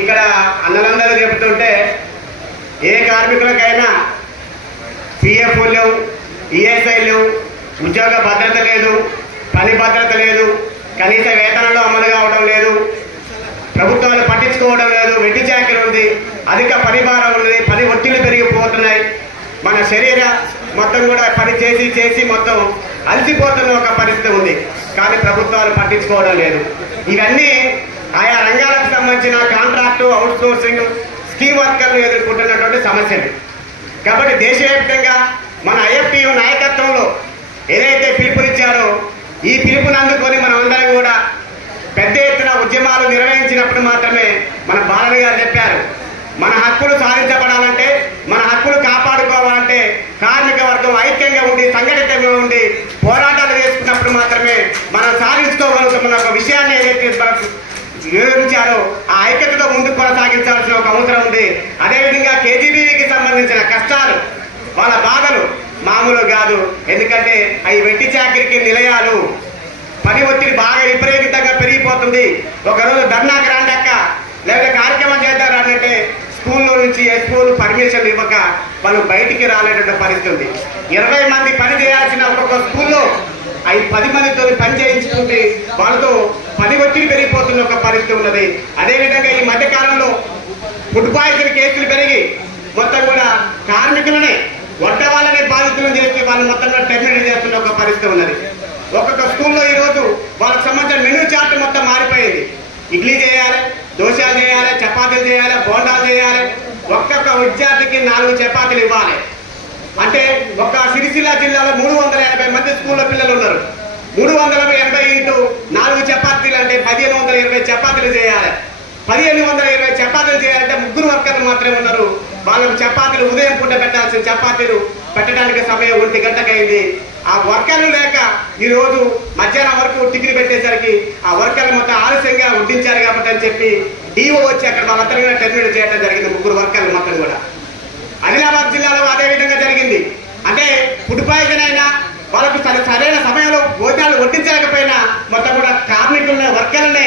ఇక్కడ అన్నలందరూ చెబుతుంటే ఏ కార్మికులకైనా పిఎఫ్ లేవు ఈఎస్ఐ లేవు ఉద్యోగ భద్రత లేదు పని భద్రత లేదు కనీస వేతనాలు అమలు కావడం లేదు ప్రభుత్వాలు పట్టించుకోవడం లేదు వెట్టి చాకరీ ఉంది అధిక పని భారం ఉంది పని ఒత్తిళ్ళు పెరిగిపోతున్నాయి. మన శరీర మొత్తం కూడా పని చేసి చేసి మొత్తం అలసిపోతున్న ఒక పరిస్థితి ఉంది. కానీ ప్రభుత్వాలు పట్టించుకోవడం లేదు. ఇవన్నీ ఆయా రంగాలకు సంబంధించి కాంట్రాక్టు అవుట్ సోర్సింగ్ స్కీమ్ వర్కర్లు ఎదుర్కొంటున్నటువంటి సమస్యలు కాబట్టి దేశవ్యాప్తంగా మన ఐఎఫ్టియు నాయకత్వంలో ఏదైతే పిలుపునిచ్చారో ఈ పిలుపుని అందుకొని మనం అందరం కూడా పెద్ద ఎత్తున ఉద్యమాలు నిర్వహించినప్పుడు మాత్రమే మన బాలన గారు చెప్పారు మన హక్కులు సాధించబడాలంటే మన హక్కులు కాపాడుకోవాలంటే కార్మిక వర్గం ఐక్యంగా ఉండి సంఘటితంగా ఉండి పోరాటాలు చేసుకున్నప్పుడు మాత్రమే మనం సాధించుకోగలుగుతున్న ఒక విషయాన్ని ఏదైతే మనకు నిరూపించారో ఆ ఐక్యతతో ముందుకు కొనసాగించాల్సిన ఒక అవసరం ఉంది. అదేవిధంగా కేజీబీవీకి సంబంధించిన కష్టాలు వాళ్ళ బాధలు మామూలు కాదు. ఎందుకంటే అవి వెట్టి చాకరికి నిలయాలు. పని ఒత్తిడి బాగా విపరీతంగా పెరిగిపోతుంది. ఒకరోజు ధర్నాకి రాండక్క లేదా కార్యక్రమం చేద్దాం అంటే స్కూల్లో నుంచి స్కూల్ పర్మిషన్ ఇవ్వక వాళ్ళు బయటికి రాలేటువంటి పరిస్థితి ఉంది. ఇరవై మంది పని చేయాల్సిన ఒక్కొక్క స్కూల్లో అవి పది మందితో పని చేయించుకుంటే వాళ్ళతో పోతున్న ఒక పరిస్థితి ఉన్నది. అదేవిధంగా ఈ మధ్య కాలంలో ఫుడ్ పాయిజన్ కేసులు పెరిగి మొత్తం కూడా కార్మికులనే వంట వాళ్ళని బాధితులను చేసి వాళ్ళు మొత్తం కూడా టెర్మినేట్ చేస్తున్న ఒక పరిస్థితి ఉన్నది. ఒక్కొక్క స్కూల్లో ఈరోజు వాళ్ళకి సంబంధించిన మెనూ చార్ట్ మొత్తం మారిపోయింది. ఇడ్లీ చేయాలి దోశలు చేయాలి చపాతీలు చేయాలి బోండాలు చేయాలి. ఒక్కొక్క విద్యార్థికి నాలుగు చపాతీలు ఇవ్వాలి. అంటే ఒక సిరిసిల్ల జిల్లాలో మూడు వందల ఎనభై మంది స్కూల్లో పిల్లలు ఉన్నారు. మూడు వందల ఎనభై ఇంటూ నాలుగు చపాతీలు అంటే పదిహేను వందల చపాతీలు చేయాలి. పదిహేను వందల ఇరవై చపాతీలు చేయాలంటే ముగ్గురు వర్కర్లు మాత్రమే ఉన్నారు. వాళ్ళకు చపాతీలు ఉదయం పూట పెట్టాల్సిన చపాతీలు పెట్టడానికి సమయం ఒంటి గంటకైంది. ఆ వర్కర్లు లేక ఈ రోజు మధ్యాహ్నం వరకు టిఫిన్ పెట్టేసరికి ఆ వర్కర్లు మొత్తం ఆలస్యంగా వడ్డించారు కాబట్టి అని చెప్పి డిఓ వచ్చి అక్కడ వాళ్ళందరికీ టెర్మినేట్ చేయడం జరిగింది. ముగ్గురు వర్కర్లు మొత్తం కూడా. ఆదిలాబాద్ జిల్లాలో అదే విధంగా జరిగింది. అంటే ఫుడ్ పాయిజన్ అయినా వాళ్ళకు సరైన సమయంలో భోజనం వడ్డించలేకపోయినా మొత్తం కూడా కార్మికులని వర్కర్లని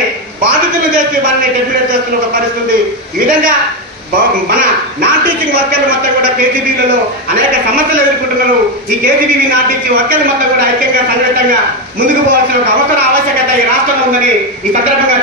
బాధితులను వాళ్ళని డెఫినేట్ చేస్తున్న ఒక పరిస్థితి. ఈ విధంగా మన నాన్ టీచింగ్ వర్కర్లు మొత్తం కూడా కేజీబీలలో అనేక సమస్యలు ఎదుర్కొంటున్నారు. ఈ కేజీబీ నాన్ టీచింగ్ వర్కర్లు మొత్తం కూడా ఐక్యంగా సంఘటితంగా ముందుకు పోవాల్సిన ఒక అవసర ఆవశ్యకత ఈ రాష్ట్రంలో ఉందని ఈ సందర్భంగా